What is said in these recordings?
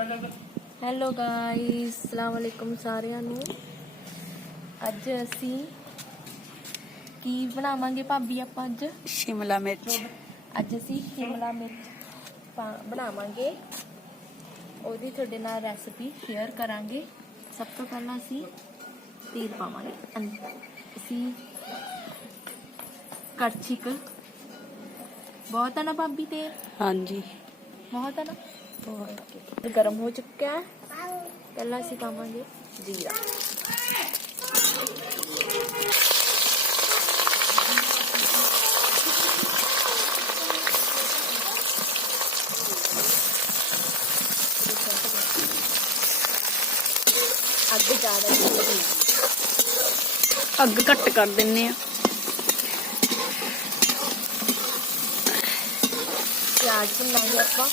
Hello guys ਸਲਾਮ ਅਲੈਕੁਮ ਸਾਰਿਆਂ ਨੂੰ। ਅੱਜ ਅਸੀਂ ਕੀ ਬਣਾਵਾਂਗੇ ਭਾਬੀ ਆਪਾਂ ਅੱਜ? ਸ਼ਿਮਲਾ ਮਿਰਚ। ਅੱਜ ਅਸੀਂ ਸ਼ਿਮਲਾ ਮਿਰਚ ਪਾ- ਬਣਾਵਾਂਗੇ। ਉਹਦੀ ਤੁਹਾਡੇ ਨਾਲ ਰੈਸਪੀ ਸ਼ੇਅਰ ਕਰਾਂਗੇ। ਸਭ ਤੋਂ ਪਹਿਲਾਂ ਅਸੀਂ ਤੇਲ ਪਾਵਾਂਗੇ। ਅਸੀਂ ਕੜਛੀ ਕੁ ਬਹੁਤ ਹੈ ਨਾ ਭਾਬੀ ਤੇ ਹਾਂਜੀ। ਬਹੁਤ ਹੈ ਨਾ ਬਹੁਤ ਗਰਮ ਹੋ ਚੁੱਕਾ ਹੈ ਪਹਿਲਾਂ ਅਸੀਂ ਪਾਵਾਂਗੇ ਜੀਰਾ ਅੱਗ ਜ਼ਿਆਦਾ ਨਹੀਂ ਅੱਗ ਘੱਟ ਕਰ ਦਿੰਨੇ ਆ ਪਿਆਜ਼ ਭੁੰਨਾਂਗੇ ਆਪਾਂ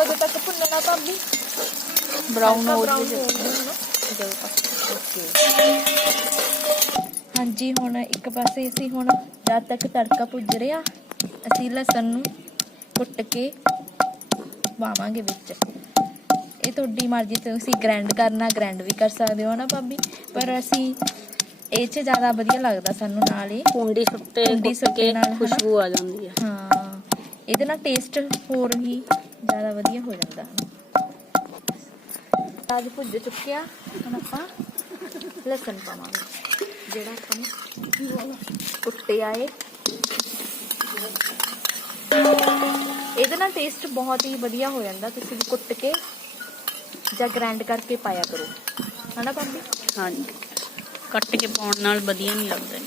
ਕਦੋਂ ਤੱਕ ਭੁੰਨਣਾ ਭਾਬੀ? ਬਰਾਊਨ ਹੋ brown ਜੇ ਹੋਣ ਦੇਣਾ ਨਾ ਜਦੋਂ ਤੱਕ। ਓਕੇ ਹਾਂਜੀ ਹੁਣ ਇੱਕ ਪਾਸੇ ਅਸੀਂ ਹੁਣ ਜਦ ਤੱਕ ਤੜਕਾ ਭੁੱਜ ਰਿਹਾ ਅਸੀਂ ਲਸਣ ਨੂੰ ਕੁੱਟ ਕੇ ਪਾਵਾਂਗੇ ਵਿੱਚ। ਇਹ ਤੁਹਾਡੀ ਮਰਜ਼ੀ ਤੇ ਤੁਸੀਂ ਗ੍ਰਾਈਂਡ ਕਰਨਾ ਗ੍ਰਾਈਂਡ ਵੀ ਕਰ ਸਕਦੇ ਹੋ ਨਾ ਭਾਬੀ? ਪਰ ਅਸੀਂ ਇਹ 'ਚ ਜ਼ਿਆਦਾ ਵਧੀਆ ਲੱਗਦਾ ਸਾਨੂੰ ਨਾਲ ਇਹ। ਕੁੰਡੀ ਸੁੱਤੇ ਕੁੰਡੀ ਕੁੱਟ ਸੁੱਟੇ ਕੇ ਨਾਲ? ਖੁਸ਼ਬੂ ਆ ਜਾਂਦੀ ਆ ਹਾਂ। ਇਹਦੇ ਨਾਲ ਟੇਸਟ ਹੋਰ ਹੀ ਜ਼ਿਆਦਾ ਵਧੀਆ ਹੋ ਜਾਂਦਾ ਅੱਜ ਭੁੱਜ ਚੁੱਕਿਆ ਹੁਣ ਆਪਾਂ ਲਸਣ ਪਾਵਾਂਗੇ ਜਿਹੜਾ ਆਪਾਂ ਨੇ ਕੁੱਟਿਆ ਏ ਇਹਦੇ ਨਾਲ ਟੇਸਟ ਬਹੁਤ ਹੀ ਵਧੀਆ ਹੋ ਜਾਂਦਾ ਤੁਸੀਂ ਵੀ ਕੁੱਟ ਕੇ ਜਾਂ ਗ੍ਰਾਈਂਡ ਕਰਕੇ ਪਾਇਆ ਕਰੋ ਹਨਾ ਭਾਬੀ ਹਾਂਜੀ ਕੱਟ ਕੇ ਪਾਉਣ ਨਾਲ ਵਧੀਆ ਨਹੀਂ ਲੱਗਦਾ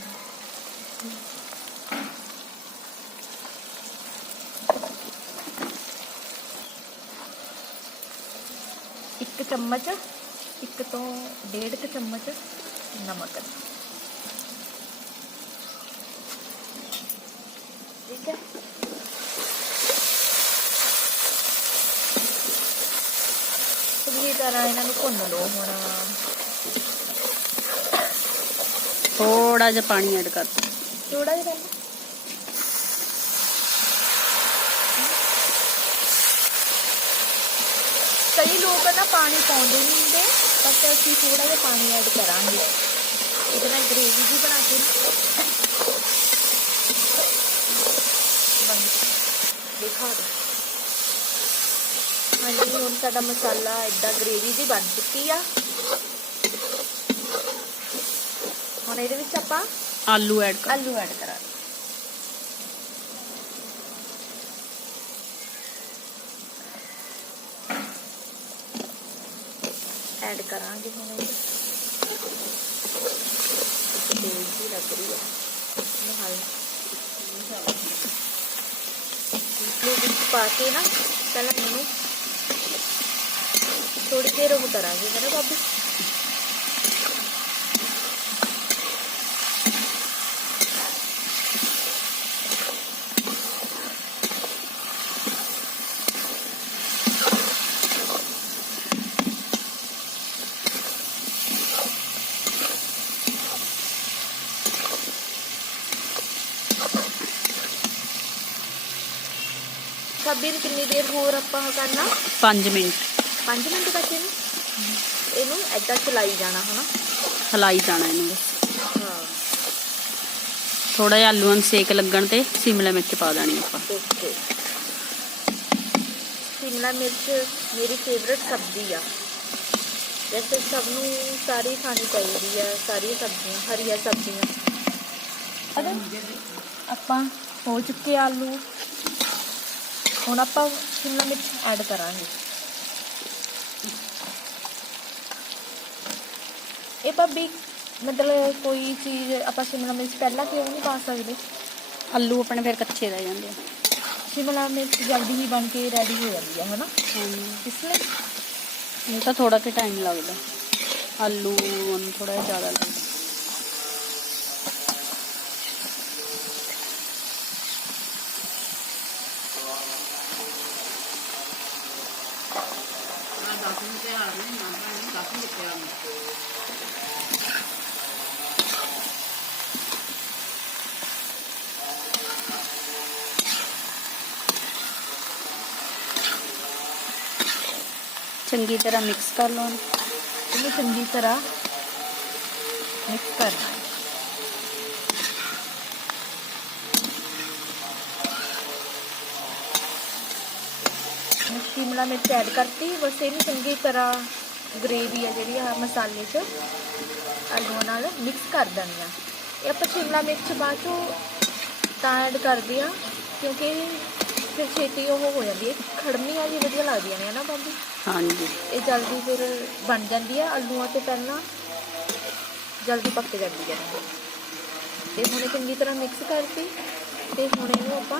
ਇੱਕ ਚਮਚ ਇੱਕ ਤੋਂ ਡੇਢ ਕੁ ਚਮਚ ਨਮਕ ਠੀਕ ਹੈ ਚੰਗੀ ਤਰ੍ਹਾਂ ਇਹਨਾਂ ਨੂੰ ਭੁੰਨ ਲਓ ਹੁਣ ਥੋੜਾ ਜਿਹਾ ਪਾਣੀ ਐਡ ਕਰ ਦਿਓ ਥੋੜਾ ਜਿਹਾ ਲੋਕ ਨਾ ਪਾਣੀ ਪਾਉਂਦੇ ਨਹੀਂ ਹੁੰਦੇ ਪਰ ਅਸੀਂ ਥੋੜਾ ਜਿਹਾ ਪਾਣੀ ਐਡ ਕਰਾਂਗੇ। ਇਹਦੇ ਨਾਲ ਗ੍ਰੇਵੀ ਵੀ ਬਣਾ ਕੇ ਦਿਖਾ ਦੇ ਹਾਂਜੀ ਹੁਣ ਸਾਡਾ ਮਸਾਲਾ ਏਦਾਂ ਗ੍ਰੇਵੀ ਦੀ ਬਣ ਚੁੱਕੀ ਆ। ਹੁਣ ਇਹਦੇ ਵਿੱਚ ਆਪਾਂ ਆਲੂ ਐਡ ਕਰ ਆਲੂ ਐਡ ਕਰਾਂਗੇ। ਐਡ ਹੁਣ ਇਹ ਤੇਲ ਲੱਗ ਰਹੀ ਹੈ ਇਹਨੂੰ ਹਲ ਵਿੱਚ ਪਾ ਕੇ ਨਾ, ਪਹਿਲਾਂ ਇਹਨੂੰ ਥੋੜੀ ਦੇਰ ਉਹ ਕਰਾਂਗੇ, ਹੈ ਨਾ ਬਾਬੂ ਸਬਜ਼ੀ ਨੂੰ ਕਿੰਨੀ ਦੇਰ ਹੋਰ ਆਪਾਂ ਉਹ ਕਰਨਾ 5 ਮਿੰਟ 5 ਮਿੰਟ ਤੱਕ ਇਹਨੂੰ ਇਹਨੂੰ ਐਦਾਂ ਚਲਾਈ ਜਾਣਾ ਹਨਾ ਹਲਾਈ ਜਾਣਾ ਇਹਨੂੰ ਬਸ ਹਾਂ ਥੋੜਾ ਜਿਹਾ ਆਲੂਆਂ ਨੂੰ ਸੇਕ ਲੱਗਣ ਤੇ ਸ਼ਿਮਲਾ ਮਿਰਚ ਪਾ ਦੇਣੀ ਆਪਾਂ ਓਕੇ ਸ਼ਿਮਲਾ ਮਿਰਚ ਮੇਰੀ ਫੇਵਰਟ ਸਬਜ਼ੀ ਆ ਵੈਸੇ ਸਭ ਨੂੰ ਸਾਰੀ ਖਾਣੀ ਚਾਹੀਦੀ ਆ ਸਾਰੀਆਂ ਸਬਜ਼ੀਆਂ ਹਰੀਆਂ ਸਬਜ਼ੀਆਂ ਅਰੇ ਆਪਾਂ ਹੋ ਚੁੱਕੇ ਆਲੂ ਹੁਣ ਆਪਾਂ ਸ਼ਿਮਲਾ ਮਿਰਚ ਐਡ ਕਰਾਂਗੇ। ਇਹ ਭਾਬੀ ਮਤਲਬ ਕੋਈ ਚੀਜ਼ ਆਪਾਂ ਸ਼ਿਮਲਾ ਮਿਰਚ ਪਹਿਲਾਂ ਕਿਉਂ ਨਹੀਂ ਪਾ ਸਕਦੇ? ਆਲੂ ਆਪਣੇ ਫਿਰ ਕੱਚੇ ਰਹਿ ਜਾਂਦੇ ਆ। ਸ਼ਿਮਲਾ ਮਿਰਚ ਜਲਦੀ ਹੀ ਬਣ ਕੇ ਰੈਡੀ ਹੋ ਜਾਂਦੀ ਹੈ ਹਨਾ? ਇਸ ਲਈ? ਇਹ ਤਾਂ ਥੋੜਾ ਕਿ ਟਾਈਮ ਲੱਗਦਾ। ਆਲੂ ਨੂੰ ਥੋੜਾ ਜ਼ਿਆਦਾ ਲੱਗਦਾ। 가슴대하는 चंगी तरह मिक्स कर लो। चंगी तरह मिक्स करना ਸ਼ਿਮਲਾ ਮਿਰਚ ਐਡ ਕਰਤੀ ਬਸ ਇਹਨੂੰ ਚੰਗੀ ਤਰ੍ਹਾਂ ਗ੍ਰੇਵੀ ਆ ਜਿਹੜੀ ਆ ਮਸਾਲੇ 'ਚ। ਆਲੂਆਂ ਨਾਲ ਮਿਕਸ ਕਰ ਦੇਣੀ ਆ। ਇਹ ਆਪਾਂ ਸ਼ਿਮਲਾ ਮਿਰਚ ਬਾਅਦ ਚੋਂ ਤਾਂ ਐਡ ਕਰਦੇ ਆ ਕਿਉਂਕਿ ਫਿਰ ਛੇਤੀ ਉਹ ਹੋ ਜਾਂਦੀ ਹੈ ਖੜਮੀਆਂ ਜੀ ਵਧੀਆ ਲੱਗਦੀਆਂ ਨੇ ਨਾ ਬਾਬੀ ਹਾਂਜੀ। ਇਹ ਜਲਦੀ ਫਿਰ ਬਣ ਜਾਂਦੀ ਆ ਆਲੂਆਂ ਤੋਂ ਪਹਿਲਾਂ ਜਲਦੀ ਪੱਕ ਜਾਂਦੀ ਹੈ ਤੇ ਹੁਣ ਇਹ ਚੰਗੀ ਤਰ੍ਹਾਂ ਮਿਕਸ ਕਰਤੀ ਤੇ ਹੁਣ ਇਹਨੂੰ ਆਪਾਂ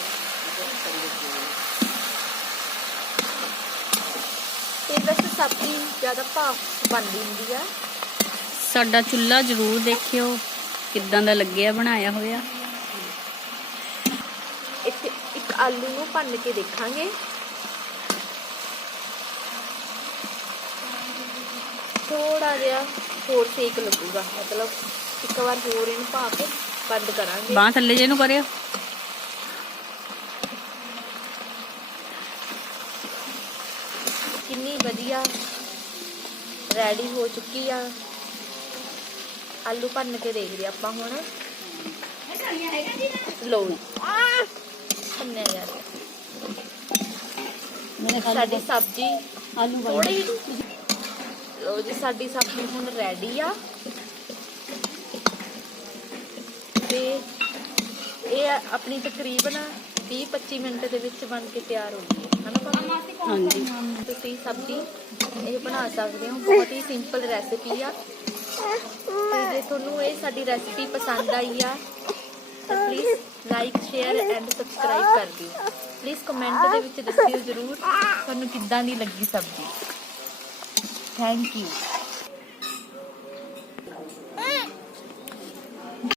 ਤੇ ਵੈਸੇ ਸਬਜ਼ੀ ਜ਼ਿਆਦਾ ਭਾਫ ਬਣਦੀ ਹੁੰਦੀ ਆ। ਸਾਡਾ ਚੁੱਲ੍ਹਾ ਜ਼ਰੂਰ ਦੇਖਿਓ ਕਿੱਦਾਂ ਦਾ ਲੱਗਿਆ ਬਣਾਇਆ ਹੋਇਆ। ਇੱਥੇ ਇੱਕ ਆਲੂ ਨੂੰ ਭੰਨ ਕੇ ਦੇਖਾਂਗੇ। ਥੋੜਾ ਜਿਹਾ ਹੋਰ ਸੇਕ ਲੱਗੂਗਾ ਮਤਲਬ ਇੱਕ ਵਾਰ ਹੋਰ ਇਹਨੂੰ ਪਾ ਕੇ ਬੰਦ ਕਰਾਂਗੇ। ਬਾਹ ਥੱਲੇ ਜੇ ਨੂੰ ਕਰਿਓ। ਕਿੰਨੀ ਵਧੀਆ ਰੈਡੀ ਹੋ ਚੁੱਕੀ ਆ ਆਲੂ ਭੰਨ ਕੇ ਦੇਖਦੇ ਆਪਾਂ ਹੁਣ ਲੋ ਭੰਨਿਆ ਜਾ ਰਿਹਾ ਮੇਰੇ ਸਾਡੀ ਸਬਜ਼ੀ ਆਲੂ ਥੋੜੀ ਲੋ ਜੀ ਸਾਡੀ ਸਬਜ਼ੀ ਹੁਣ ਰੈਡੀ ਆ ਆਪਣੀ ਤਕਰੀਬਨ 20-25 ਮਿੰਟ ਦੇ ਵਿੱਚ ਬਣ ਕੇ ਤਿਆਰ ਹੋ ਗਈ ਹੈ। ਹਨਾ ਹਾਂਜੀ। ਤੁਸੀਂ ਸਬਜ਼ੀ ਇਹ ਬਣਾ ਸਕਦੇ ਹੋ। ਬਹੁਤ ਹੀ ਸਿੰਪਲ ਰੈਸਿਪੀ ਆ। ਤੇ ਜੇ ਤੁਹਾਨੂੰ ਇਹ ਸਾਡੀ ਰੈਸਿਪੀ ਪਸੰਦ ਆਈ ਆ ਤਾਂ please like share and subscribe ਕਰ ਦਿਓ। ਪਲੀਜ਼ ਕਮੈਂਟ ਦੇ ਵਿੱਚ ਦੱਸਿਓ ਜ਼ਰੂਰ ਤੁਹਾਨੂੰ ਕਿੱਦਾਂ ਦੀ ਲੱਗੀ ਸਬਜ਼ੀ। Thank you